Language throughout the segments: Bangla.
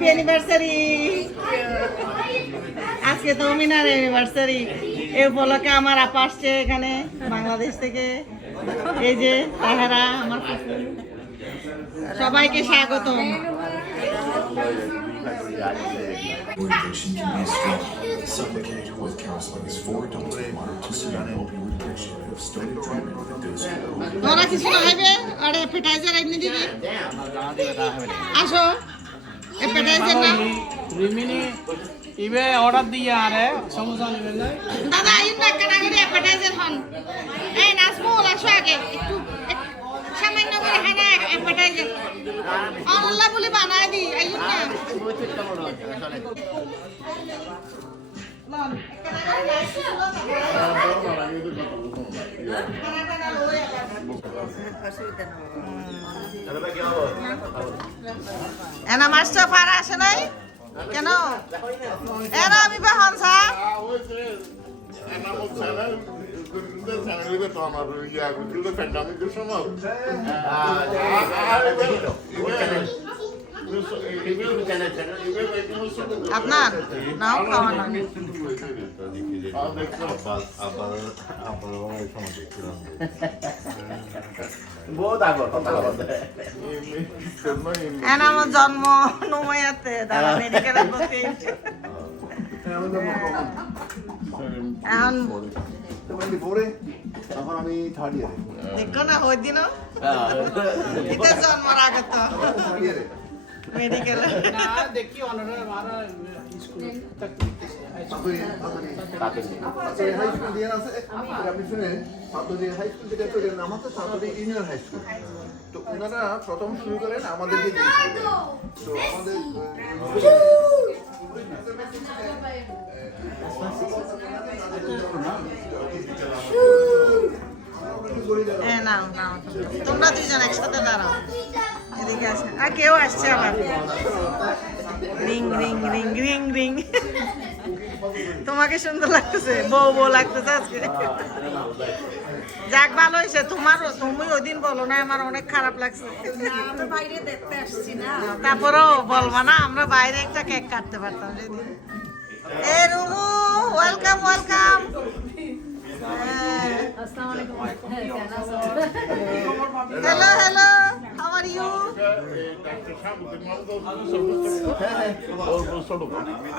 Happy anniversary. আজকে তো মিনার অ্যানিভার্সারি, এই উপলক্ষে আমার আপা আসছে এখানে বাংলাদেশ থেকে। এই যে তাহারা আমার কুকুর, সবাইকে স্বাগতম। Addiction can be strong. Supplicate with counseling is for adults with moderate to severe opioid addiction who have started treatment with a dose of তোরা কিছু খাইবে? আরে অ্যাপেটাইজার এনে দিবি। আসো অ্যাপেটাইজার না রিমিনি ইবে অর্ডার দিয়ে আরে সমস্যা নেবেন না দাদা। আইন না কেন করে অ্যাপেটাইজার হন। এই নাজমুল আসো আগে একটু সামান্য করে হানা অ্যাপেটাইজার আল্লাহ বলে বানায় দি। আইন না এনা মাস্টার পারা আসে নাই কেন? এনা আমি বাহন সা আপনার নাও খাওয়া না এনা আমার জন্ম নমায়াতে দাদা মেডিকেলে ভর্তি এখন তখন আমি থার্ড ইয়ারে দেখো না ওই দিনও এটা জন্মর আগে তো মেডিকেলে না দেখি অনরে মারা স্কুল তক হাই স্কুল দিয়ে আছে আপনি শুনেন ছাত্রী হাই স্কুল থেকে চলে আমার তো ছাত্রী ইউনিয়ন হাই স্কুল, তো ওনারা প্রথম শুরু করেন আমাদেরকে দিয়ে তো আমাদের নাও নাও তোমরা দুইজন একসাথে দাঁড়াও এদিকে আসে। আর কেউ আসছে আবার ring ring ring ring ring. তোমাকে সুন্দর লাগতেছে, বউ বউ লাগতেছে আজকে। যাক ভালো হয়েছে। তুমি ওই দিন বলো না আমার অনেক খারাপ লাগছে। আমরা বাইরে দেখতে আসছি না। তারপরেও বলবা না আমরা বাইরে একটা কেক কাটতে পারতাম সেদিন। এ Rumu welcome welcome. Hello hello, how are you?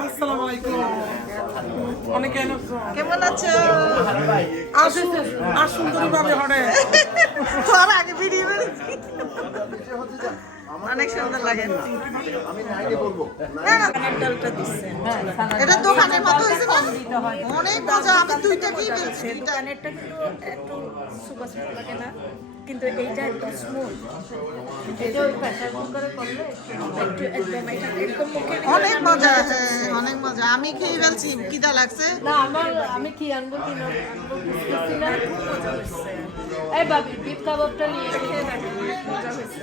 আসসালামু আলাইকুম অনেক কেমন আছো? আর সুন্দরী ভাবে হড়ে তোর আগে ভিডিও করেছি, অনেক সুন্দর লাগে। আমি নাইটে বলবো এটা দোকানের মতো হয়েছে না? অনেক মজা। আমি দুইটাকেই বলছি। দোকানেরটা কিন্তু একটু সুপার সুপার লাগে না, কিন্তু এইটা একদম স্মুথ। এটা ওই প্রেসার কুকারে করলে একটু একদম এটা একদম মুখে অনেক মজা আছে, অনেক মজা। আমি খেয়ে ফেলছি, কিদা লাগছে। না আমি কি আনবো বুঝতেছি না, খুব মজা হচ্ছে। এই বাবি বিফ কাবাবটা নিয়ে খেয়ে দেখো, মজা হচ্ছে।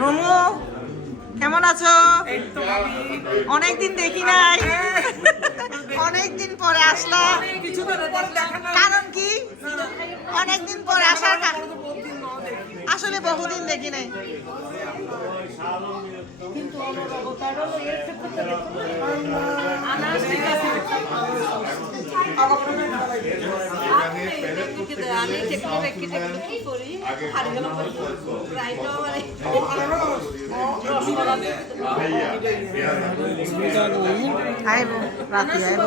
রুমু কেমন আছো? অনেকদিন দেখি নাই, অনেকদিন পরে আসলাম। কারণ কি? অনেকদিন পরে আসার আসলে বহুদিন দেখি নাই। কিন্তু অবতারও এসে করতে দেখো আনাস ঠিক আছে। আমি টেকনিক কি করি হারিয়ে রাইট মানে আইব রাতে আইব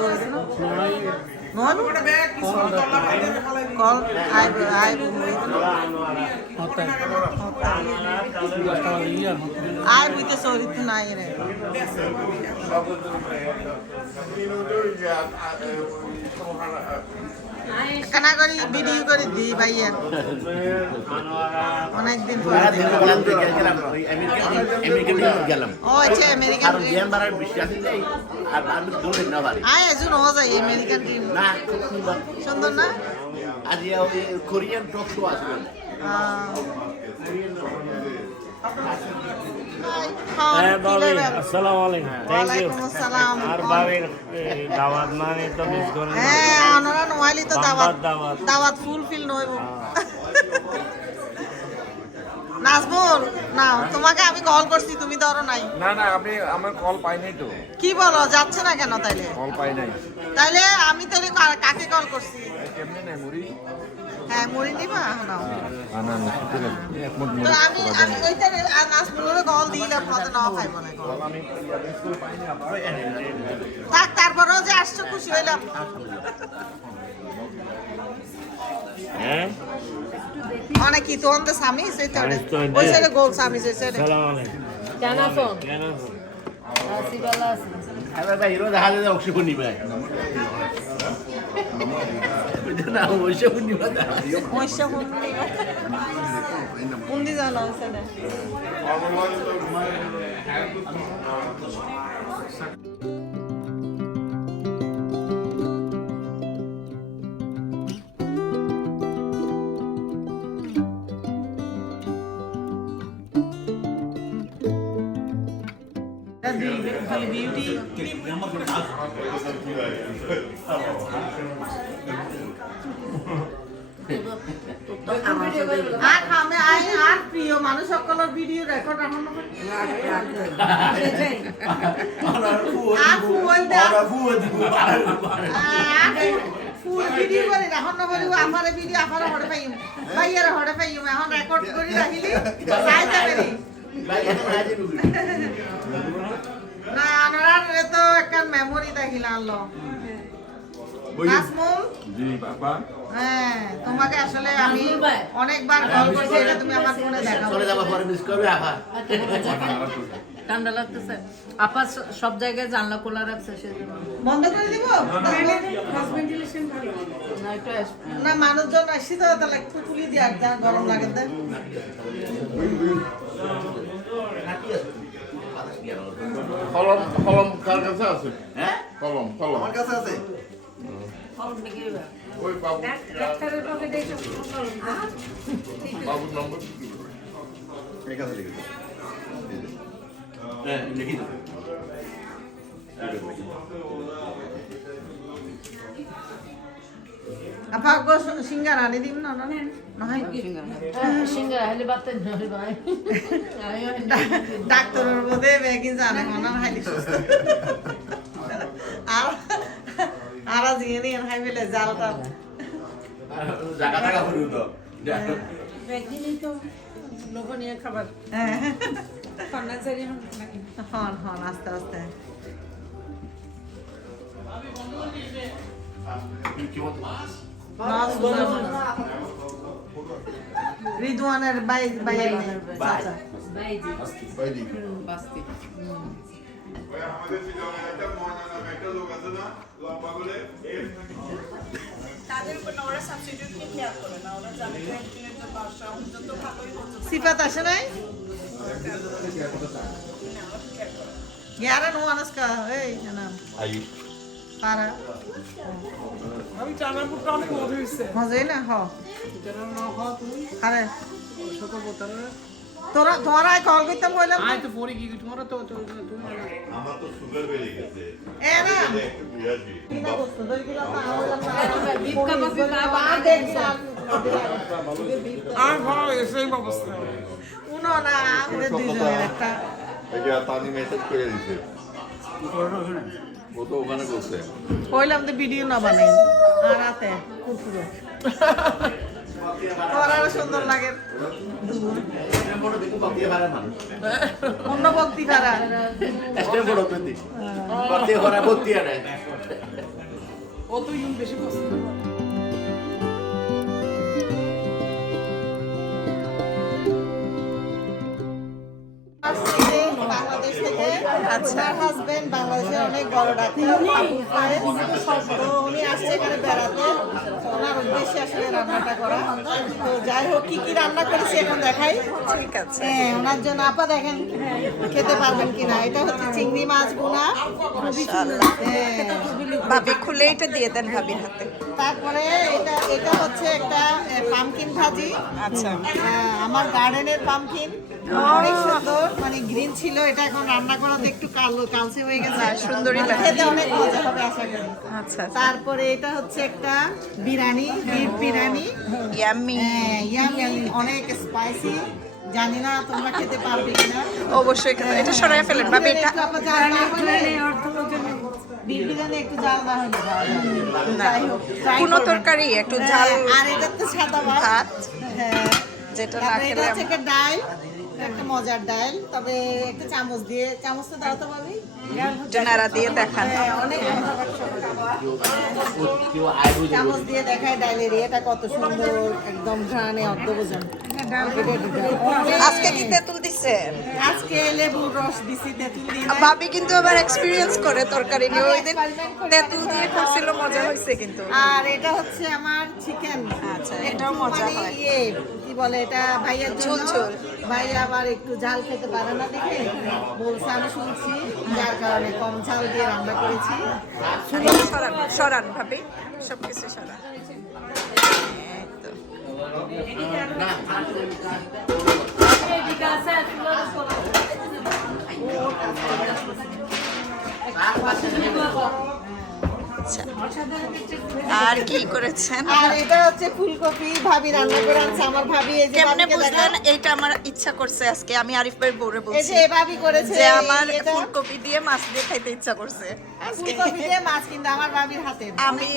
নন কল আইব আইব আইব তো সরি তো নাই রে। কানা করি ভিডিও করে দিই ভাইয়া অনেকদিন পরে। ও আচ্ছা আমেরিকান আয় এজন হওয়া যায় আমেরিকান টিম। সুন্দর না? আজ ওই কোরিয়ান টক শো আসবে। হ্যাঁ ভাবি আসসালামু আলাইকুম থ্যাংক ইউ ওয়ালাইকুম আসসালাম। আর ভাবির দাওয়াত মানে তো মিস করেন না। হ্যাঁ আনোরা নোয়ালি তো দাওয়াত দাওয়াত। দাওয়াত ফুলফিল নইব। নাজমুল না তোমাকে আমি কল করছি তুমি ধরো নাই। না না আমি আমার কল পাই নাই তো, কি বলো যাচ্ছে না কেন তাইলে? কল পাই নাই। তাইলে আমি তাহলে কাকে কল করছি? কেমনে নাই মুড়ি? হ্যাঁ মুড়ি নিবা নাও। না না ঠিক আছে, এক মিনিট তো মুড়ি আমি আমি ওইটা নাজমুলের কল দিলাম পথে নাও খাইব না কল। কল আমি স্কুল পাই না আপনারা থাক তারপরেও যে আসছো খুশি হইলাম। হ্যাঁ অনেক কি তো অন্তে সামিস এই তো সামিস তো ওই সাইডে গোল সামিস ওই সাইডে। আসসালামু আলাইকুম কেন ফোন কেন আসি ভালো আছি আরে ভাই হিরো দেখা যায় অংশগ্রহণ নিবে না অংশগ্রহণ নিবে না পয়সা কোনদি জানো ওই সাইডে? বিউটি আর আমি আর প্রিয় মানুষ সকলের ভিডিও রেকর্ড রাখুন আর ফুল ভিডিও করে রাখুন না বলিব আমারে ভিডিও আমারে হড়ে পাইম ভাইয়ারে হড়ে পাইম এখন রেকর্ড করে রাখিলি চাই যাবে নি না আনার তো একটা মেমোরি দেখিলা আনলো নাজমুল জি বাবা হ্যাঁ তোমাকে আসলে আমি অনেকবার কল করছি এটা তুমি আমার ফোনে দেখাও চলে যাবার পরে মিস করবে আবার ঠান্ডা লাগতেছে আপা সব জায়গায় জানলা খোলা রাখছে সেজন্য বন্ধ করে দিব না একটু না মানুষজন আসছি তো তাহলে একটু তুলি দিয়ে আর যা গরম লাগে দেয় কলম কলম কার কাছে আছে? হ্যাঁ কলম কলম আমার কাছে আছে ওই বাবু বাবুর নম্বর এই কাছে লিখে দাও। এই যে। হ্যাঁ লিখি দাও আপা গো সিঙ্গারা আনি দিম না না নহয় সিঙ্গারা হলে বাতে নয় ভাই ডাক্তারের মধ্যে বেগিন জানে মনে হাইলি সুস্থ আর আর জিনি হাই ফেলে জালটা জায়গা টাকা ভরি তো একদিনই তো লোভনীয় খাবার হ্যাঁ কর্নাচারি হন হন আস্তে আস্তে রিদওয়ানের বাই বাই চাচা বাইদি বাস্তি সিফাত আসে নাই গ্যারা নো আনস্কা এই জানাম পারা আমি চানাপুরটা অনেক মজা হয়েছে মজাই না হ যারা না খাওয়া তুমি আরে শত বোতারে তোরা তোরা কল করতে বললাম আয় তো পরে কি তোমার তো তুমি আমার তো সুগার বেড়ে গেছে এ না একটু বুঝাছি কিনা বস্তু দই কিনা না হলাম বিপ কাবাব আর দেখলাম আর ভালো এসেই অবস্থা উনো না আমাদের দুইজনের একটা এই যে তানি মেসেজ করে দিছে ও তো ওখানে করছে কইলাম তো ভিডিও না বানাই আর রাতে কুরকুরে তোর আরো সুন্দর লাগে বড় দেখো বাকিয়ে ভাড়া মানুষ অন্য ভক্তি ভাড়া এস্টে বড় পেতি বাকিয়ে ভাড়া ভর্তি আরে ও তো ইউন বেশি পছন্দ করে বাংলাদেশ থেকে আচ্ছা হাজবেন্ড বাংলাদেশের অনেক বড় ডাক্তার আবু ফায়েজ তো উনি আসছে এখানে বেড়াতে ওনার উদ্দেশ্যে আসলে রান্নাটা করা তো যাই হোক কি কি রান্না করেছি এখন দেখাই ঠিক আছে হ্যাঁ ওনার জন্য আপা দেখেন খেতে পারবেন কিনা এটা হচ্ছে চিংড়ি মাছ বোনা খুবই সুন্দর ভাবি খুলে এটা দিয়ে দেন ভাবির হাতে তারপরে এটা এটা হচ্ছে একটা পামকিন ভাজি। আচ্ছা আমার গার্ডেনের পামকিন অনেক সুন্দর, মানে গ্রিন ছিল, এটা এখন রান্না করাতে একটু কালচে হয়ে গেছে। সুন্দরই মানে লাগে। খেতে অনেক মজা হবে আশা করি। আচ্ছা তারপরে এটা হচ্ছে একটা biryani, beef biryani. Yummy yummy, অনেক স্পাইসি। জানি না তোমরা খেতে পারবে কিনা। অবশ্যই খেতে। এটা সরাই ফেলেন ভাবি, এটা বিফ বিরিয়ানি একটু জাল না হলে খাওয়া যাবে না। যাই হোক, try কোনো করবেন। তরকারি একটু ঝাল আর এটা তো সাদা ভাত। ভাত, হ্যাঁ, যেটা না তারপরে এটা খেলে হচ্ছে একটা ডাল, একটা মজার ডাল, তবে একটা চামচ দিয়ে, চামচটা দাও তো ভাবি। নাড়া দিয়ে দেখান। হ্যাঁ, অনেক মজার চামচ দিয়ে দেখায় ডালের এটা কত সুন্দর, একদম ঘ্রাণে অর্ধবোজন। আজকে কি তেঁতুল দিছে? আজকে লেবুর রস দিছি, তেঁতুল দিই নাই। ভাবি কিন্তু আবার এক্সপিরিয়েন্স করে তরকারি নিয়ে, ওই দিন তেঁতুল দিয়ে করছিল, মজা হয়েছে কিন্তু। আর এটা হচ্ছে আমার চিকেন। আচ্ছা, এটাও মজা হয়। ইয়ে কি বলে এটা, ভাইয়ার ঝোল জন্য। ঝোল। ভাইয়া আবার একটু ঝাল খেতে পারে না দেখে বলছে, আমি শুনছি, যার কারণে কম ঝাল দিয়ে রান্না করেছি। সরান সরান ভাবি, সবকিছু সরান। এই তো। আচ্ছা। আর কি করেছেন? আর এটা হচ্ছে ফুলকপি, ভাবি রান্না করে আনছে। আমার ভাবি এই যে কেমনে ভাবিকে বুঝলেন দেখাও। এইটা আমার ইচ্ছা করছে আজকে? আমি আরিফ ভাই বউরে এই বলছি যে ভাবি করেছে যে আমার এটা ফুলকপি দিয়ে মাছ দিয়ে খাইতে ইচ্ছা করছে আজকে। ফুলকপি দিয়ে মাছ, কিন্তু আমার ভাবির হাতে আমি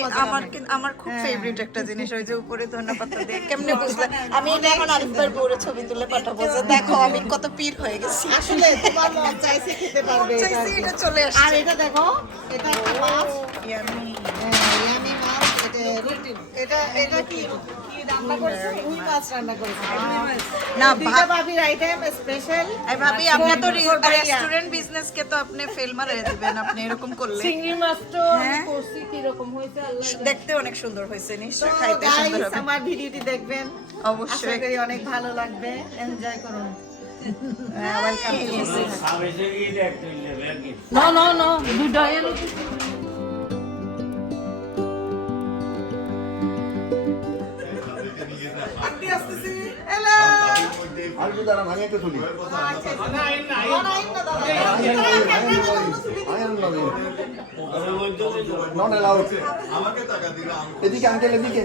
আমার খুব ফেভারিট একটা জিনিস, ওই যে উপরে ধন্যপাতা দিয়ে। কেমনে বুঝলেন? আমি এটা এখন আরিফ ভাইয়ের বউরে ছবি তুলে পাঠাবো যে দেখো আমি কত পীর হয়ে গেছি। আসলে তোমার মন চাইছে খেতে পারবে এটা আর চাইছি, কি। এটা চলে আর আসছে। এটা দেখো, এটা একটা মাছ, Yummy। ইয়ামি মাছ। এটা কি রান্না করেছে? রুই মাছ রান্না করেছে। না, দুইটা ভাবির আইটেম স্পেশাল। এই ভাবি, আপনি তো for ভাইয়া। রেস্টুরেন্ট বিজনেস কে তো আপনি ফেল মারে দিবেন আপনি এরকম করলে। চিংড়ি মাছটা হ্যাঁ। করছি কিরকম হয়েছে আল্লাহ দেখতে অনেক সুন্দর হয়েছে, তো নিশ্চয়ই খাইতে সুন্দর গাইস, হবে। আমার ভিডিওটি দেখবেন, আশা অবশ্যই। করি অনেক ভালো লাগবে, এনজয় করুন। ওয়েলকাম টু না না না দুটো এলো হ্যালো। আর একটু দাঁড়ান, আমি একটা তুলি। Not allowed. এদিকে আঙ্কেল, এদিকে।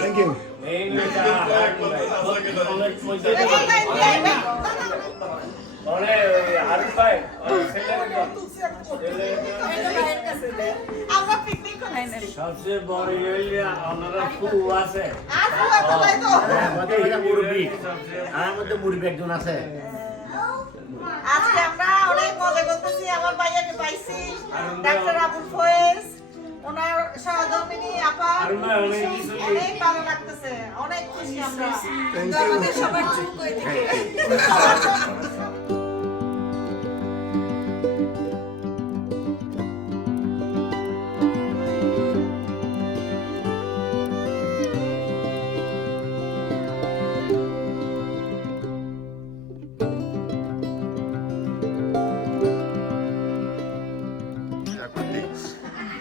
Thank you. আমরা পিকনিক করছি। সবচেয়ে বড় হইলে আপনারা ফুল আছে। আর ফুল আছে তাই তো? আমার মধ্যে মুরবি একজন আছে। আজকে আমরা অনেক মজা করতেছি। আমার ভাইয়াকে পাইছি, ডাক্তার আবুল ফয়েজ, ওনার সহধর্মিনী আপা। অনেক ভালো লাগতেছে, অনেক খুশি আমরা। Thank তো আমাদের you. সবার চুপ হয়ে থেকে।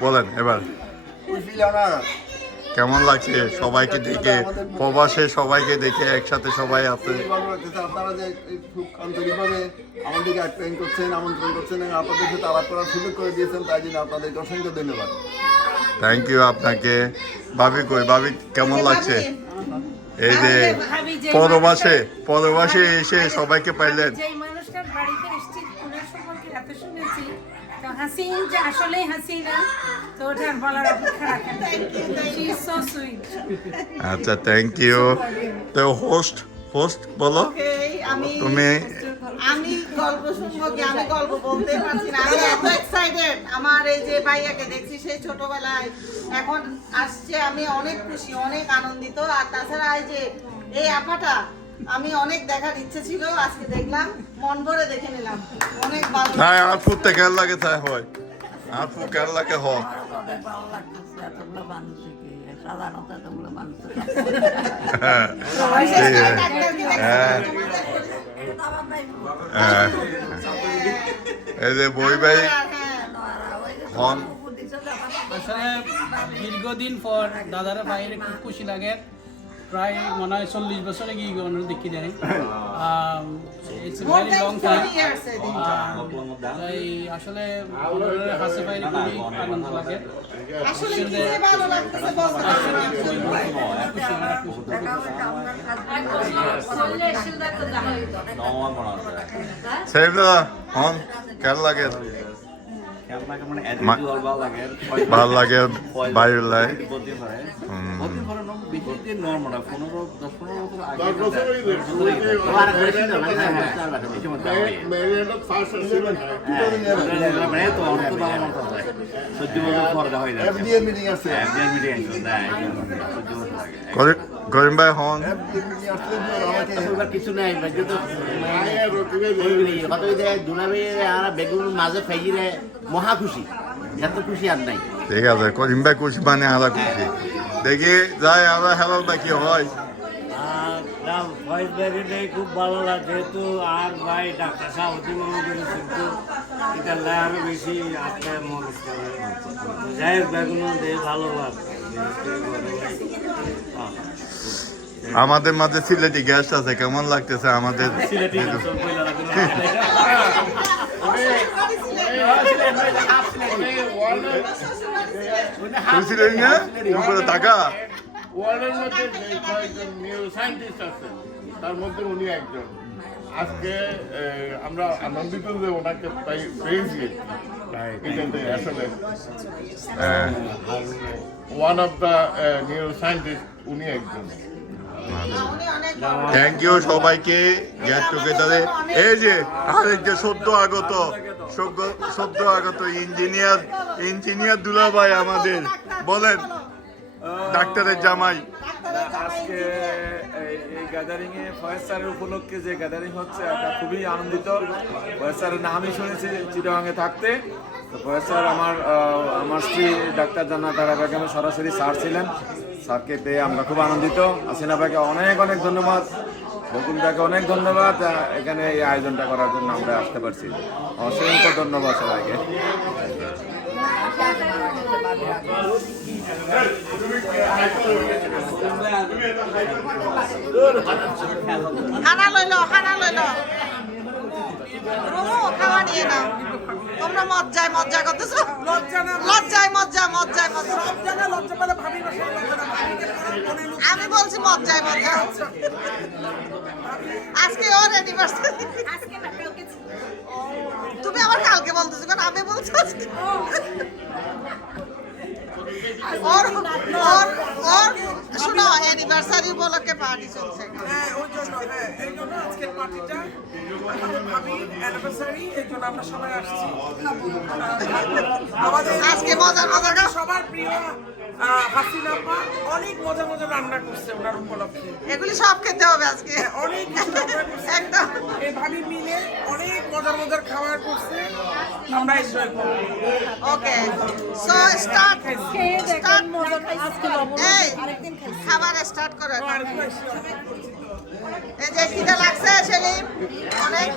বলেন এবার We feel honored. কেমন লাগছে সবাইকে দেখে, প্রবাসে সবাইকে দেখে একসাথে সবাই আছে? খুবই ভালো লাগতেছে। আপনারা যে এই খুব আন্তরিকভাবে আমাদেরকে আপ্যায়ন করছেন, আমন্ত্রণ করছেন এবং আপনাদের সাথে আলাপ করার সুযোগ করে দিয়েছেন, তাই জন্য আপনাদেরকে অসংখ্য ধন্যবাদ। থ্যাংক ইউ আপনাকে। ভাবি কই, ভাবি কেমন লাগছে এই যে পরবাসে এসে সবাইকে পাইলেন? যেই মানুষটার বাড়িতে এসেছি ওনার সম্পর্কে এত শুনেছি, তো হাসিন যে আসলেই হাসিনা, তো ওটা আর বলার অপেক্ষা রাখে না। She is so sweet. আচ্ছা, থ্যাংক ইউ। তো হোস্ট বলো Okay, তুমি। আমি গল্প শুনবো কি? আমি গল্প বলতে পারছি না, আমি এত এক্সাইটেড। আমার এই যে ভাইয়াকে দেখছি সেই ছোটবেলায়, এখন আসছে, আমি অনেক খুশি, অনেক আনন্দিত। আর তাছাড়া এই যে এই আপাটা আমি অনেক দেখার ইচ্ছে ছিল, আজকে দেখলাম, মন ভরে দেখে নিলাম, অনেক ভালো। হ্যাঁ, আর ফুটতে কেন লাগে তাই হয়, আর ফুট কেন লাগে হয়। হ্যাঁ, বিশেষ করে ডাক্তারকে দেখছি, হ্যাঁ। তোমাদের- হ্যাঁ, এই যে বই ভাই হন আসলে দীর্ঘদিন পর দাদারা বাইরে খুব খুশি লাগে প্রায় মনে হয় 40 বছরে গিয়ে গণনা দেখি দেয় it's a very long time তাই আসলে হাসি বাইরে খুবই আনন্দ লাগে আসলে কি ভালো লাগতেছে বলতে সেম দাদা হন কেমন লাগে ভাল লাগে বাইরে লাই এফডিএ মিটিং আছে করিম ভাই হন কিছু নাই দুলাবি আর বেগুন মাঝে ফেজিরে মহা খুশি এত খুশি আর নাই ঠিক আছে করিম ভাই খুশি মানে আমরা খুশি দেখি যাই আমরা হেলাল ভাই কি হয় ভয়েস ব্যাগেটে খুব ভালো লাগে যেহেতু আর ভাই ডাক্তার সাহেব মনে করেছেন তো এটা আরো বেশি আজকে মনে করে যাই হোক ব্যাগুলো দিয়ে ভালো লাগে আমাদের মাঝে সিলেটি গেস্ট আছে কেমন লাগতেছে আমাদের সিলেটি না উপরে টাকা ওয়ার্ল্ডের মধ্যে যে কয়েকজন নিউরো সায়েন্টিস্ট আছে তার মধ্যে উনি একজন আজকে আমরা আনন্দিত যে ওনাকে পেয়েছি এটাতে আসলে one of the neuro scientist উনি একজন থ্যাংক ইউ সবাইকে গেট টুগেদারে এই যে আরেক যে সদ্য আগত ইঞ্জিনিয়ার দুলাভাই আমাদের বলেন ডাক্তারের জামাই আজকে এই গ্যাদারিং এ ফয়েজ স্যারের উপলক্ষে যে গ্যাদারিং হচ্ছে এটা খুবই আনন্দিত। ফয়েজ স্যারের নামই শুনেছি চিটাগাঙে থাকতে। তো ফয়েজ স্যার আমার স্ত্রী ডাক্তার জান্নাত আরা বেগমের সরাসরি স্যার ছিলেন। স্যারকে পেয়ে আমরা খুব আনন্দিত। হাসিনা ভাইকে অনেক অনেক ধন্যবাদ, বকুল ভাইকে অনেক ধন্যবাদ। এখানে এই আয়োজনটা করার জন্য আমরা আসতে পারছি। অসংখ্য ধন্যবাদ সবাইকে। খানা লইল রুমু খাওয়া নিয়ে নাও। তোমরা মজ্জা করতেছো, লজ্জায় আমি বলছি মজ্জায় আজকে ওর অ্যানিভার্সারি। তুমি আবার কালকে বলতেছো কেন? আমি বলছি আজকে ওর শোনো অ্যানিভার্সারি উপলক্ষে পার্টি চলছে। হ্যাঁ ওই জন্য এই জন্য আজকের পার্টিটা আমাদের ভাবির অ্যানিভার্সারি, এই জন্য আমরা সবাই আসছি। আমাদের আজকে মজা সবার প্রিয় হাসিনা আপা অনেক মজা রান্না করছে ওনার উপলক্ষে। এগুলি সব খেতে হবে আজকে, অনেক কিছু রান্না করছে একদম। এই ভাবি মিলে অনেক মজার খাবার করছে, আমরা এনজয় করব। ওকে সো স্টার্ট এই খাবার স্টার্ট করো। এই যে খিদে লাগছে সেলিম অনেক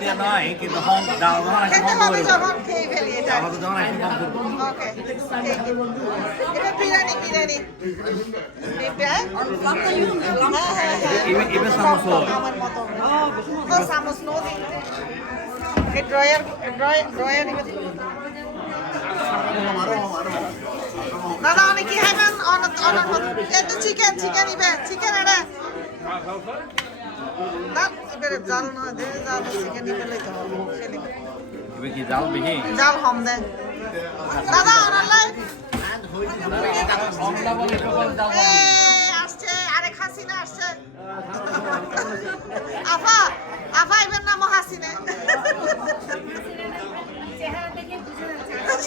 খেতে হবে যখন খেয়ে ফেলি এটা। ওকে এটা বিরিয়ানি আমার মতো ও চামচ নদী এই ড্রয়ার দাদা অনেক কি খাইবেন? একটু চিকেন নিবে, চিকেন এটা জাল নয় দে, জাল চিকেন নিবে লইতে হবে। জাল কম দে দাদা অনলাই আসছে আরেক হাসিনা আসছে। আফা এবার নাম হাসিনে,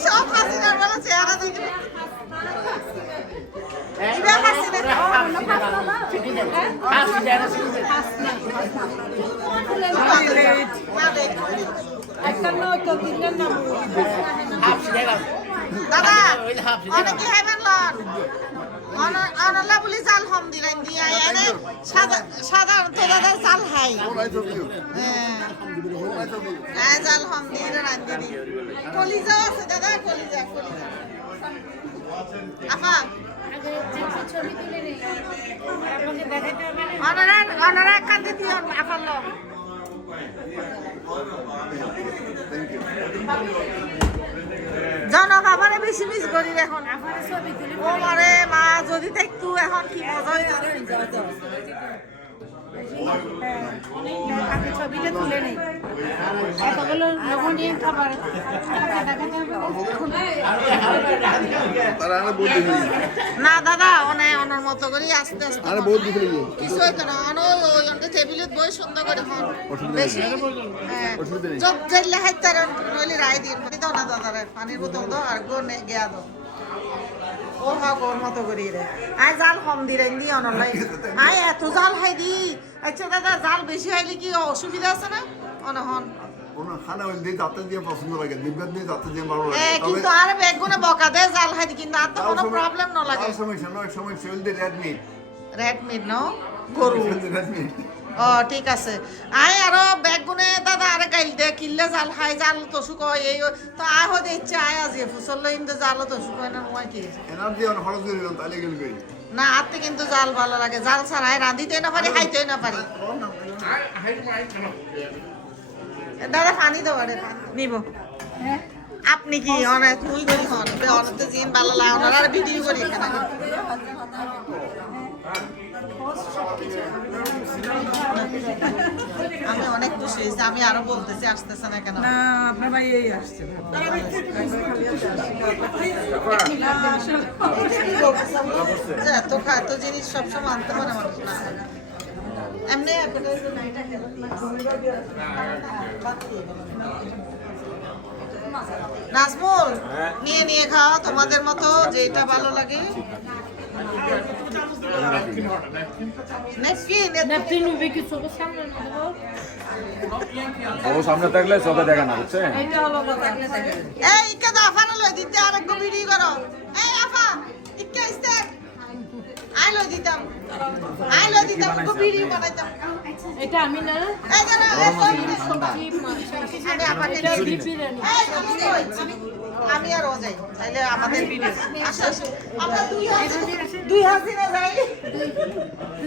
সব হাসিনার বলে চেহারা দেখবে। দাদা অনেক কি খাইবেন লন অনলা বলি জাল হম দিলেন দিয়া এনে সাধারণত দাদা জাল খাই। হ্যাঁ জাল হম দিয়ে রান্ধি কলিজা আছে দাদা, কলিজা কলিজা। আফা আগে যে ছবি তুলে নেই আপনাকে দেখাতে হবে না। অনারা কাঁদে দিও আফার লোক। জানো বাবারে বেশি মিস করি এখন। ও মারে মা যদি দেখতু এখন কি মজা হইতো। আগে ছবিটা তুলে নেই, এতগুলো লবণীয় খাবার দেখাতে হবে তারা আরে বলতে দিই না দাদা অনার মতো করে আস্তে আস্তে আরে বহুত দিতে দিই কিছু হইতো না। ওই অন্য টেবিলত বই সুন্দর করে হন বেশি হ্যাঁ জব যাইলে হাইতার নইলে রাই দিন মানে দাও না দাদারে পানির বোতল দাও আর গো নে গিয়া দাও। ও হা গোর মতো করি রে আই জাল কম দি রে দি অনলাই আই এত জাল হাই দি। আচ্ছা দাদা জাল বেশি হইলে কি অসুবিধা আছে না? অনহন ওনা খানা ওই দিয়ে যাত্রা দিয়ে পছন্দ লাগে দিব্যাত দিয়ে যাত্রা দিয়ে ভালো লাগে কিন্তু আর বেগুনে বকা দে জাল হাই দি কিন্তু আর তো কোনো প্রবলেম না লাগে। এক সময় সেল দিয়ে রেড মিট নো গরু ও ঠিক আছে। আই আরো বেগুনে দাদা আরে গাইল দে কিল্লে জাল খাই জাল তো সুক এই তো আই হতে ইচ্ছা আয় আজি ফুসল ইন্দে জাল তো সুক না মই কি এনার্জি অন খরচ করে দিলাম তাইলে গেল গই না আতে কিন্তু জাল ভালো লাগে। জাল ছাড়াই রাঁধিতে না পারি খাইতেই না পারি। দাদা পানি দাও আরে নিব আপনি কি অনেক তুই করি হন অনেক জিন ভালো লাগে ওনার আর ভিডিও করি এখানে। আমি অনেক খুশি হয়েছি। আমি আরো বলতেছি আসতেছে না কেন? না আপনার ভাই এই আসছে এত জিনিস সবসময় আনতে পারে মানুষ না এমনি নাজমুল নিয়ে নিয়ে খাও তোমাদের মতো যেটা ভালো লাগে। নেপথিন উবে কি চোখ সামনে দেবো ও সামনে থাকলে চোখে দেখা না বুঝছে। এটা হলো থাকলে দেখে এই ইকা দাফা লই দিতে আরেক ভিডিও করো। এই আফা ইকা ইস্তে আই লই দিতাম কো ভিডিও বানাইতাম। এটা আমি না এই জানা সবজি মাছ আমি আপনাকে দিয়ে দিই। আমি আর ও যাই তাইলে আমাদের ভিডিও আসো আমরা দুই হাসিনা যাই।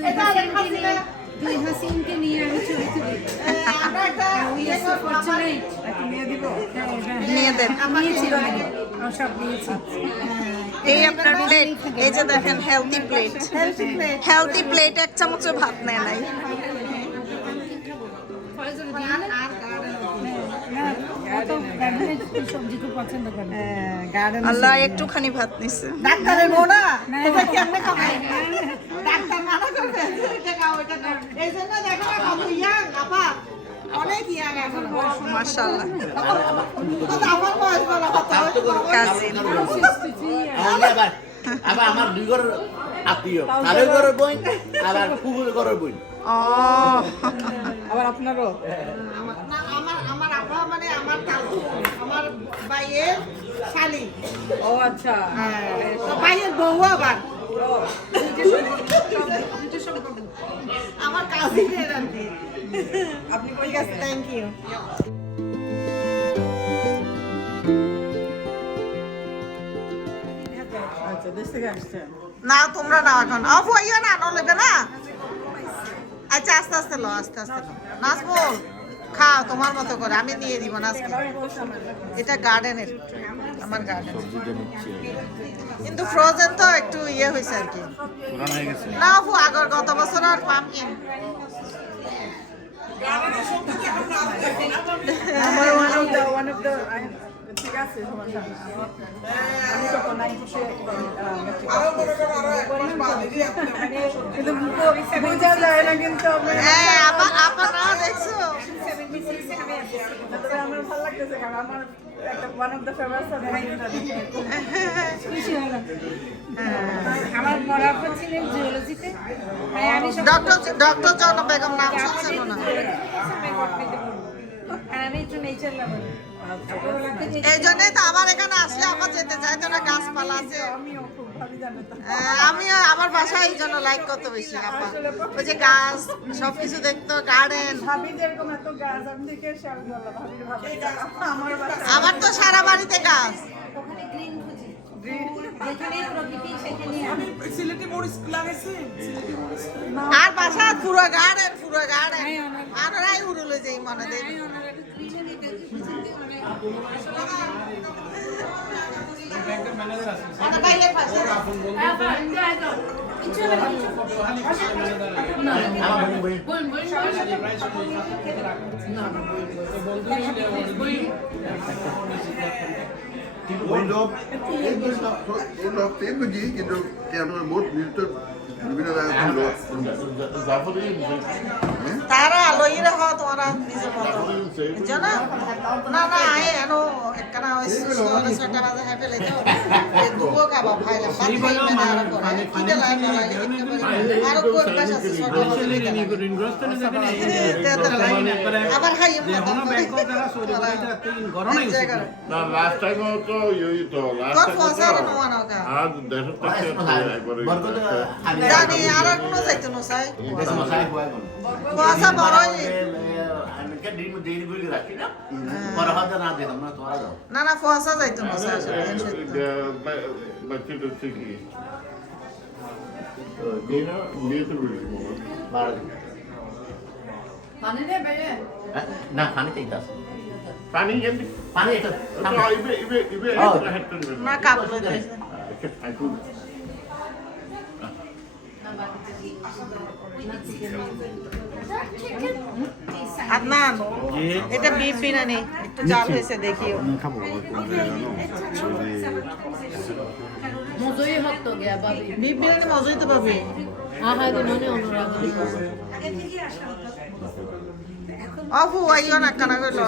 এটা হাসিনা দুই হাসিনকে নিয়ে আমি ছবি তুলি। আমরা একটা নিয়ে দিব নিয়ে দেন নিয়েছি সব নিয়েছি। এই আপনার প্লেট এই যে দেখেন হেলদি প্লেট এক চামচ ভাত নেয় নাই। সবজি খুব পছন্দ করে। আল্লাহ একটুখানি ভাত নিছে। ডাক্তারের বউ না এটা কেমনে খাবে ডাক্তার মানা করবে এটা খাও এটা খাও এই জন্য দেখো না কত ইয়াং আপা অনেক ইয়াং এখন বয়স মাশাআল্লাহ আমার বয়স বলা কথা কাজিন আবার আমার দুই ঘর আত্মীয় তাদের ঘরের বই আবার কুকুর ঘরের বই ও আবার আপনারও আমার আপা মানে আমার কাকু আমার ভাইয়ের শালি। ও আচ্ছা তো ভাইয়ের বউ আবার আমার কাজিনের আর কি। আপনি কই গেছেন থ্যাংক ইউ। আচ্ছা দেশ থেকে আসছেন না তোমরা না এখন অফ হইও না নলেবে না। আচ্ছা আস্তে আস্তে লো নাজমুল খাও তোমার মতো করে আমি দিয়ে দিব না আজকে। এটা গার্ডেনের আমার গার্ডেন কিন্তু ফ্রোজেন তো একটু ইয়ে হয়েছে আর কি না আপু আগর গত বছর আর পামকিন আমার one of the ঠিক আছে সমস্যা আমি তো কোন কিন্তু বোঝা যায় না কিন্তু হ্যাঁ আপা না দেখছো আমার ভালো লাগতেছে কারণ আমার একটা one of the favorites আমার বড় ছিলেন জিওলজিতে। আমি সব ডক্টর জন বেগম নাম শুনছেন না? আর আমি একটু নেচার লাভার। এই জন্যই তো আমার এখানে আসলে আমার যেতে চাইতো না, গাছপালা আছে। আমিও আমার বাসায় এই জন্য লাইক করতে বেশি আপা, ওই যে গাছ সবকিছু দেখতো, গার্ডেন। ভাবি যেরকম এত গাছ আমি দেখে এসে আমি বললাম ভাবির ভাবি আমার বাসায় আমার তো সারা বাড়িতে গাছ। ওখানে গ্রিন খুঁজি, যেখানে প্রকৃতি সেখানে আমি সিলেটি মরিচ লাগাইছি সিলেটি মরিচ আর বাসা পুরো গার্ডেন, পুরো গার্ডেন। আনারাই উড়ুলে যাই মনে দেয়। ব্যাংকের ম্যানেজার আছে আমার বাইরে পাশে কিন্তু বহুত নির্দিষ্ট বিভিন্ন জায়গায় তারা আলোইরা হ তোমরা নিজের মতো জানা না না আয় এনো একখানা ওই সোলে ছটা বাজে হ্যাঁ ফেলে দাও এই দুবো কাবা ভাইলা বাকি মানে আর করে কিটা লাইন লাগে আর কোন কাজ আছে ছটা বাজে ঋণগ্রস্তনে যাবেন আবার খাই এখনো ব্যাংক দ্বারা সরি গরম নাই না লাস্ট টাইম তো ইই তো তোর ফসার নোয়ানো কা আর দেশের থেকে একবারে জানি আর কোনো যাইতো না চাই ফসা বড়ই না না ফসা যাইতো না চাই বাচ্চা তো ঠিকই দিনা নিতে বলি পানি দে বেয়ে না পানি চাইতাস পানি এমনি পানি এটা ইবে হেড করে না কাবুল হইছে একটু আদনান এটা বিফ বিরিয়ানি একটু জাল হয়েছে দেখিও মজুই হত তো গয়া বাবি বিফ বিরিয়ানি মজাই তো পাবে আহা দি মনে অনুরাগ অফু আইও না কানা কইল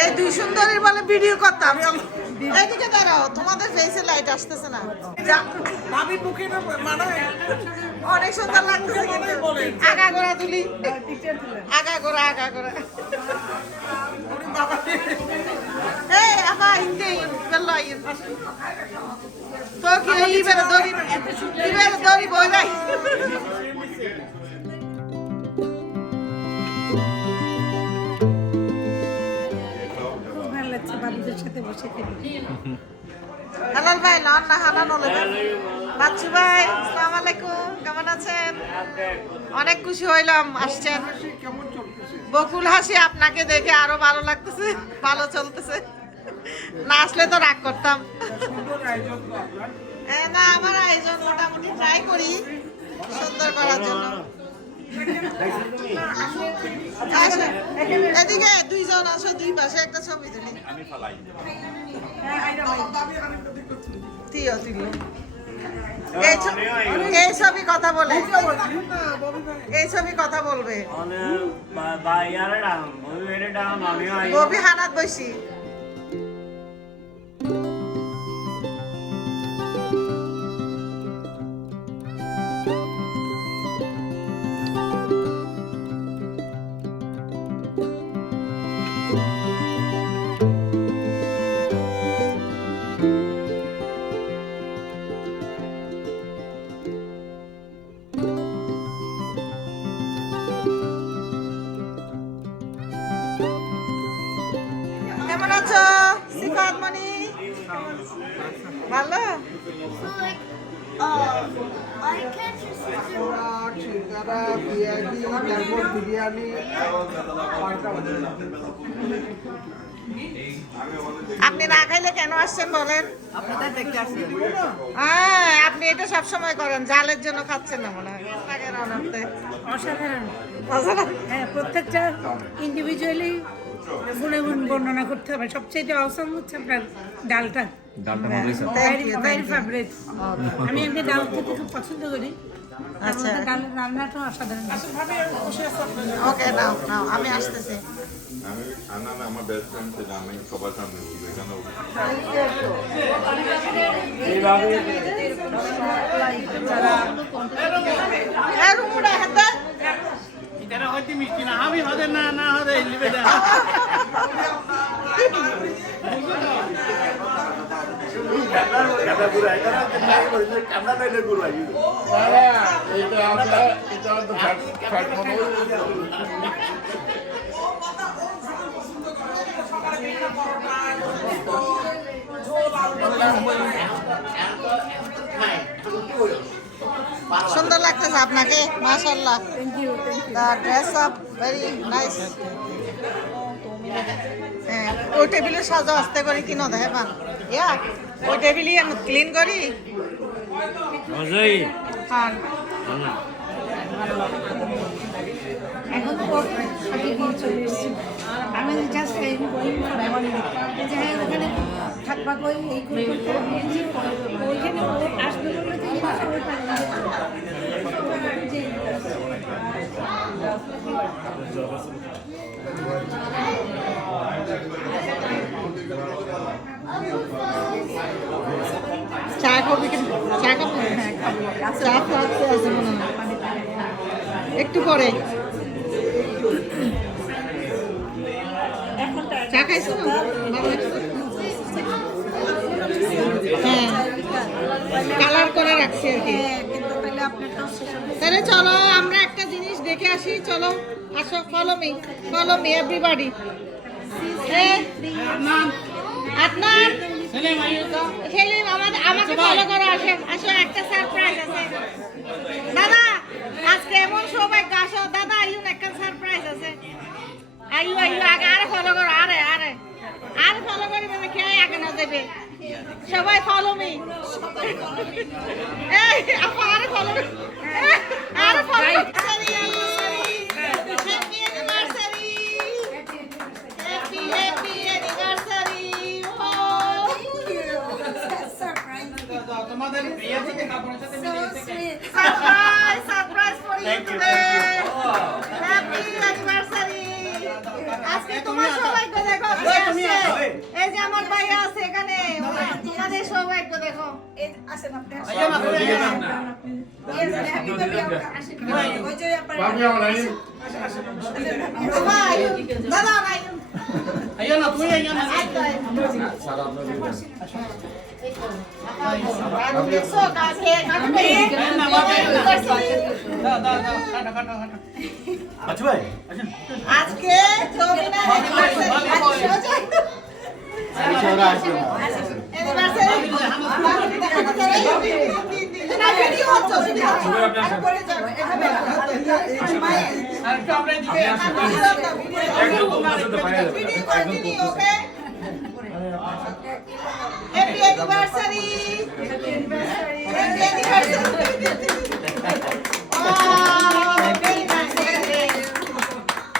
এই দুই সুন্দরীর বলে ভিডিও করতাম এইদিকে দাঁড়াও তোমাদের ফেসে লাইট আসতেছে না ভাবি মুখে না মানে অনেক সুন্দর লাগতেছে কিন্তু আগা গোড়া তুলি আগা গোড়া এই আপা হিন্দে গল্লা ইন তো কি ইবের দড়ি বই নাই খুব ভালো লাগছে বাবুদের সাথে বসে খেতে। হালাল ভাই লন না হালাল হলে বাচ্চু ভাই আসসালামু আলাইকুম, কেমন আছেন? অনেক খুশি হইলাম আসছেন। বকুল হাসি আপনাকে দেখে আরো ভালো লাগতেছে, ভালো চলতেছে। না আসলে তো রাগ করতাম। না আমার আয়োজন মোটামুটি ট্রাই করি সুন্দর করার জন্য। আসো, এদিকে দুইজন আসো, দুই পাশে একটা ছবি তুলি। তিও তুলি এই ছবি কথা বলে, এই ছবি কথা বলবে। ববি হানাত বসি কেমন আছো সিফাত মনি? ভালো। আপনি না খাইলে কেন আসছেন বলেন? হ্যাঁ আপনি এটা সব সময় করেন, জালের জন্য খাচ্ছেন না মনে হয়। অসাধারণ। অসাধারণ। হ্যাঁ প্রত্যেকটা ইন্ডিভিজুয়ালি গুণাগুণ বর্ণনা করতে হবে। সবচেয়ে অসম হচ্ছে আপনার ডালটা, ভেরি ফেভারিট। আমি এমনি ডাল খেতে খুব পছন্দ করি। আচ্ছা ডালের রান্নাটা অসাধারণ। ওকে নাও নাও আমি আসতেছি। আমার বেস্ট ফ্রেন্ড ছিল, আমি সবার সামনে বলবো এখানে রুমুড়া হাতে এটা হয়তো মিষ্টি না আমি হদে না না হদে লিবে দেয় সুন্দর লাগতেছে আপনাকে মাশাআল্লাহ the dress up very nice হ্যাঁ ওই টেবিলে সাজা আস্তে করে কিনো দেখে পান ইয়া ওই টেবিলই ক্লিন করি মজাই খান এখন তো আগে দিয়ে চলে এসেছি আমি জাস্ট যে ওখানে থাকবা কই এই করতে ওইখানে আসবে বলে তো এই মাসে ওই চা খাবি চা খাবো চা খাওয়াতে আছে মনে হয় একটু পরে চা খাইছো না হ্যাঁ কালার করে রাখছি আর কি তাহলে চলো আমরা একটা জিনিস দেখে আসি চলো আসো follow me everybody Adnan Selim আমাকে ফলো করো আসো একটা সারপ্রাইজ আছে দাদা আজকে এমন সৌভাগ্য আসো দাদা আইউন একটা সারপ্রাইজ আছে আইউ আগে আরে ফলো করো আরে ফলো করি মানে খেয়ে আগে না দেবে সবাই ফলো মি এই আপা আরে follow happy anniversary happy anniversary তোমাদের ইয়ে থেকে কাপড়ের সাথে মিলে গেছে surprise for you today happy anniversary আজকে তোমার সৌভাগ্য দেখো এই যে আমার ভাইয়া আছে এখানে তোমাদের সৌভাগ্য দেখো এই আসেন আপনি দাদা আইয়া না তুই আইয়া না আজকে Happy anniversary! Happy anniversary! Happy anniversary! Oh, very nice.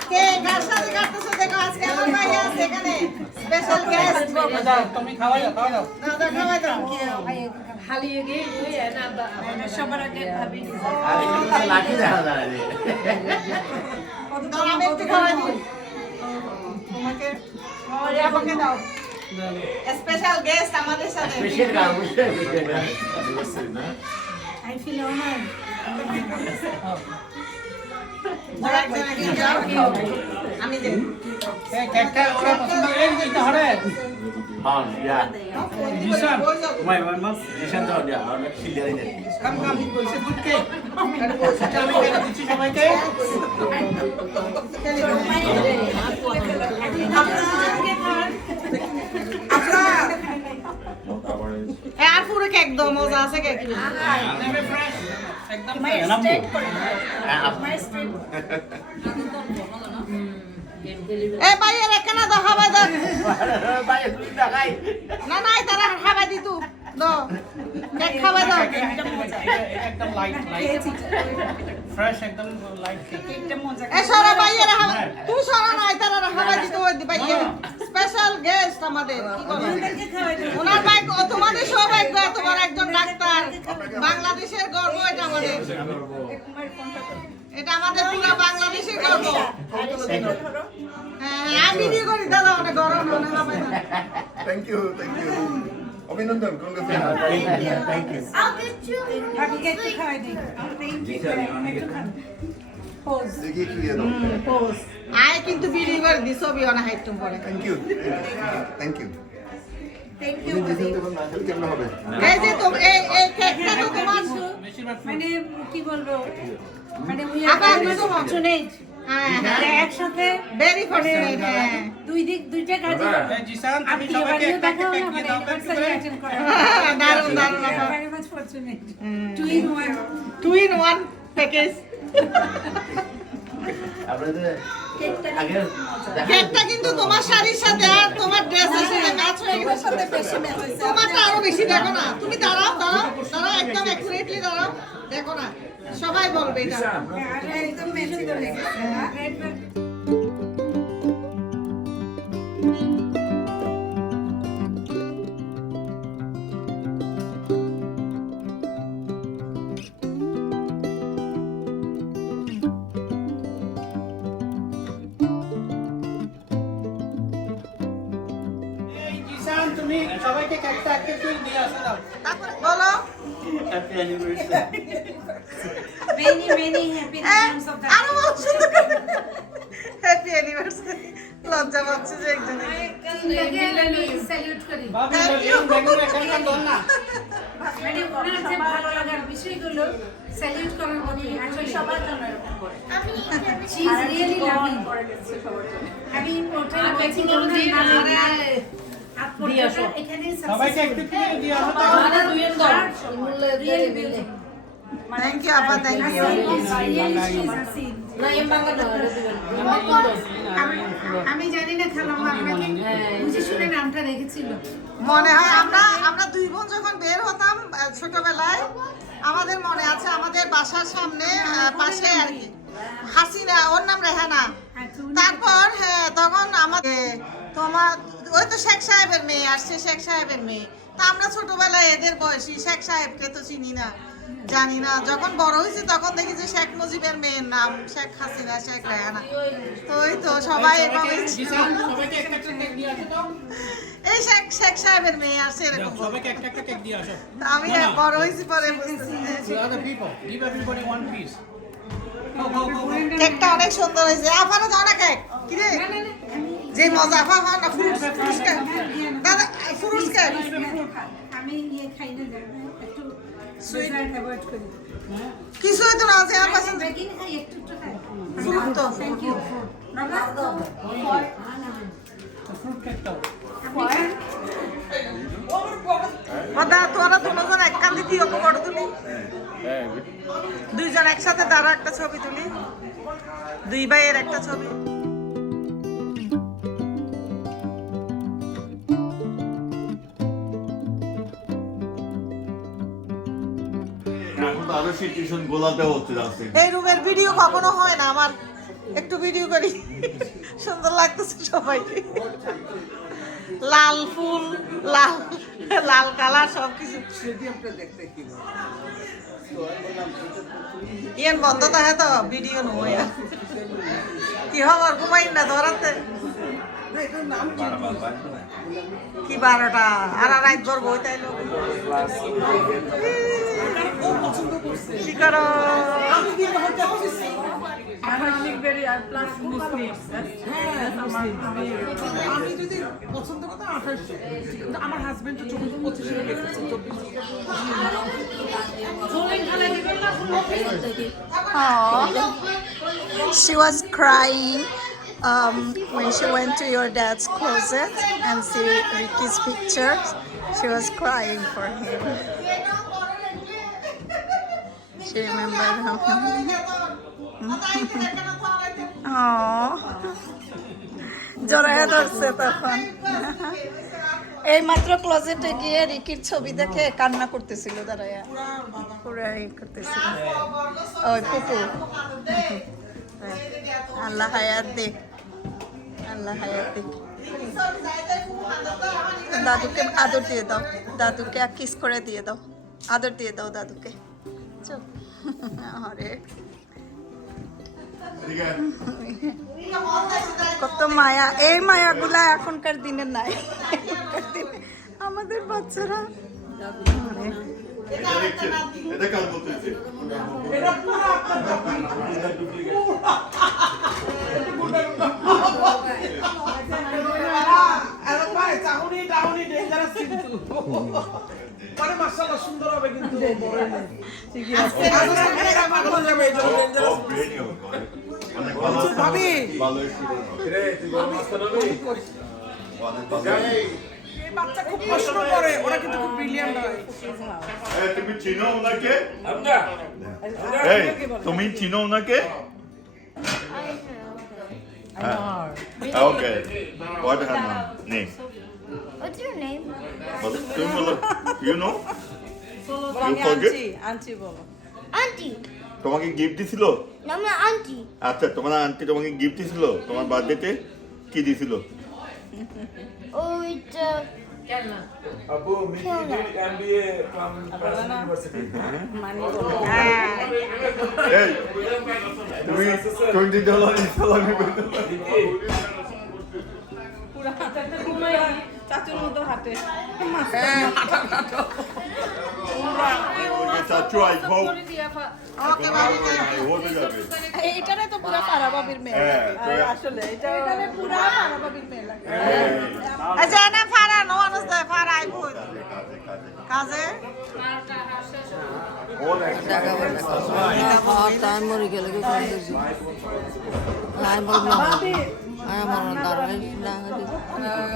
কে কার সাথে কাটতেছো দেখো আজকে আমার ভাই আছে এখানে স্পেশাল গেস্ট তুমি খাওয়াই দাও দাদা খাওয়াই দাও হালিয়ে গিয়ে না সবার আগে ভাবি লাঠি দেখা যায় আমি একটু খাওয়াই দিই তোমাকে আমাকে দাও স্পেশাল গেস্ট আমাদের সাথে স্পেশাল গান I feel honored. আমি যে কেকটা ওরা পছন্দ করে দিতে হবে হ্যাঁ ইয়া জিসান জিসান তো ইয়া আর ক্লিয়ার ইন কাম বলছে গুড কেক আমি কেক দিচ্ছি সবাইকে আর পুরো কেক দাও মজা আছে কেক ফ্রেশ একদম এ ভাইয়ের এখানে দাও খাবার দাও না না তারা খাবার দিতু দাও কেক খাবার দাও একদম লাইট ফ্রেশ একদম লাইট কেক এ সারা ভাইয়ের খাবার তুই সারা না তারা খাবার দিতু ওই ভাইয়ের স্পেশাল গেস্ট আমাদের কি করে ওনার ভাই তোমাদের সৌভাগ্য তোমার একজন ডাক্তার বাংলাদেশের গর্ব এটা আমাদের এটা আমাদের পুরো বাংলাদেশের গর্ব হ্যাঁ আমি ভিডিও করি দাদা অনেক গরম মনে হবে না থ্যাংক ইউ অভিনন্দন আগে একটু খাওয়াই দিই দেখি একটু দিয়ে দাও। পোজ আয় কিন্তু ভিডিও করে দি ছবি অনা হাইটুম পরে thank you thank you thank you তুমি যেদিন যখন না খেলে কেমন হবে? এই যে তো এই কেকটা তো তোমার মানে কি বলবো মানে উই আবার আর কিছু হবে। ফরচুনেট একসাথে ভেরি ফরচুনেট হ্যাঁ দুইটা কাজ জিসান তুমি আত্মীয় সবাইকে বাড়িও একটা দেখাও কেক না দিয়ে মানে দাও তো একটু anniversary করে। attend করা দারুণ দারুণ very much fortunate 2 in 1 2 in 1 package আপনাদের আগে কেকটা কিন্তু তোমার শাড়ির সাথে আর তোমার ড্রেসের সাথে ম্যাচ হয়ে গেছে সাথে বেশি ম্যাচ হয়েছে তোমারটা আরো বেশি দেখো না তুমি দাঁড়াও একদম একুরেটলি দাঁড়াও দেখো না সবাই বলবে এটা একদম মেশিন ধরে গেছে রেড এই জিসান তুমি সবাইকে কেকটা একটা করে দিয়ে আসো দাও। তারপরে বলো happy anniversary many happy returns of the আরো বলছো হ্যাপি অ্যানিভার্সারি লজ্জা পাচ্ছে যে একজনে স্যালিউট করি ভাবি বেগুন একটা দাও না। মানে ওনার যে ভালো লাগার বিষয়গুলো স্যালিউট করার মধ্যে আসলে সবার জন্য এরকম করে শি ইজ রিয়েলি লাভিং আমি ওটাই বলছি এখানে সবাইকে একটু করে দিয়ে আসো তো। থ্যাংক ইউ আপা থ্যাংক ইউ আমি জানি না খালাম্মা আপনাকে বুঝে শুনে নামটা রেখেছিল মনে হয় আমরা দুই বোন যখন বের হতাম ছোটবেলায় আমাদের মনে আছে আমাদের বাসার সামনে পাশে আর কি হাসিনা ওর নাম রেহানা তারপর হ্যাঁ তখন আমাদের তোমার ওই তো শেখ সাহেবের মেয়ে আসছে শেখ সাহেবের মেয়ে তা আমরা ছোটবেলায় এদের বয়সী শেখ সাহেবকে তো চিনি না জানি না যখন বড় হয়েছি তখন দেখি যে শেখ মুজিবের মেয়ের নাম শেখ হাসিনা শেখ রেহানা তো ওই তো সবাই এভাবে জিসান সবাইকে একটা একটা কেক দিয়ে আসো দাও। এই শেখ সাহেবের মেয়ে আসছে এরকম সবাইকে একটা একটা কেক দিয়ে আসো। তা আমি বড় হয়েছি পরে বুঝতেছি The other people, give everybody one piece. Go, go, go, go. কেকটা অনেক সুন্দর হয়েছে আপারও দাও না কেক কি রে যে মজা আপা হয় না ফ্রুটস কেক দাদা ফ্রুটস কেক আমি ইয়ে খাই না একটু সুইট অ্যাভয়েড করি কিছু হয়তো না আছে আমার কাছে বেকিং খাই একটু খাই ফ্রুট তো থ্যাংক ইউ Fruit cake দাও। দাদা তোরা দুজন এক কান্দি দিয়ে ফটো তুলি দুইজন একসাথে দাঁড়া একটা ছবি তুলি দুই ভাইয়ের একটা ছবি এখন তো আরো সিচুয়েশন গোলাতে হচ্ছে যাচ্ছে। এই রুমের ভিডিও কখনো হয় না আমার একটু ভিডিও করি সুন্দর লাগতেছে সবাইকে লাল ফুল লাল লাল কালার সবকিছু ইয়েন বন্ধ থাকে তো ভিডিও নয় কি খবর ঘুমাই না ধরাতে কি 12টা আর রাত ভর বই তাই লোক কি করো আমি যদি পছন্দ করতাম 28 কিন্তু আমার হাজবেন্ড তো 25 গেছে 24 She was crying when she went to your dad's closet and see Ricky's pictures. She was crying for him. She remembered him. Oh, জড়াইয়া ধরছে তখন এই মাত্র ক্লোজেটে গিয়ে রিকির ছবি দেখে কান্না করতেছিল দাঁড়াইয়া পুরা করতেছিল ওই পুপু আল্লাহ হায়াত দেখ আল্লাহ হায়াত দেখ দাদুকে আদর দিয়ে দাও দাদুকে কিস করে দিয়ে দাও আদর দিয়ে দাও দাদুকে চল আরে কত মায়া এই মায়াগুলা এখনকার দিনে নাই এখনকার দিনে আমাদের বাচ্চারা এটা একটা নাতি। এটা কাজ বলতেছে এটা পুরো আপনার আরে ভাই চাউনি ডাউনি ডেঞ্জারাস কিন্তু মানে মাশাআল্লাহ সুন্দর হবে কিন্তু ঠিকই আছে ভালো যাবে এই জন্য ডেঞ্জারাস অনেক ভালো আছে ভাবি ভালো রে তুই গরম মাস্টার হবি অনেক ভালো এই বাচ্চা খুব প্রশ্ন করে ওরা কিন্তু খুব ব্রিলিয়ান্ট হয় এই তুমি চিনো ওনাকে আমরা এই তুমি চিনো ওনাকে okay what her name What's your name? তুমি বলো you know you forget auntie বলো Auntie. তোমাকে গিফট দিছিল No, my auntie. আচ্ছা তোমার আন্টি তোমাকে গিফট দিছিল তোমার বার্থডেতে কি দিছিল Oh, it's Abu Mickey did MBA from president university এই তুমি $20 দিছিল আমি বলতে চাচুর মতো হাতে চাচু আই হোপ ওকে ভাবি আই হোপ যাবে এইটারে তো পুরো পারাবাবির মেয়ে হ্যাঁ আসলে এটারে পুরো পারাবাবির মেয়ে লাগে আচ্ছা না ফারা নো মানুষ দেয় ফারা আই ভুল কাজে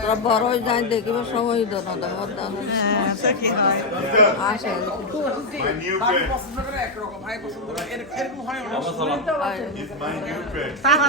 তোরা বড় হয়ে যায় দেখিবে সময় দেন হ্যাঁ সে কি হয় আসে মাই নিউ ফ্রেন্ড পছন্দ করে একরকম ভাই পছন্দ করে এরকম হয় না ইজ মাই নিউ ফ্রেন্ড তাহা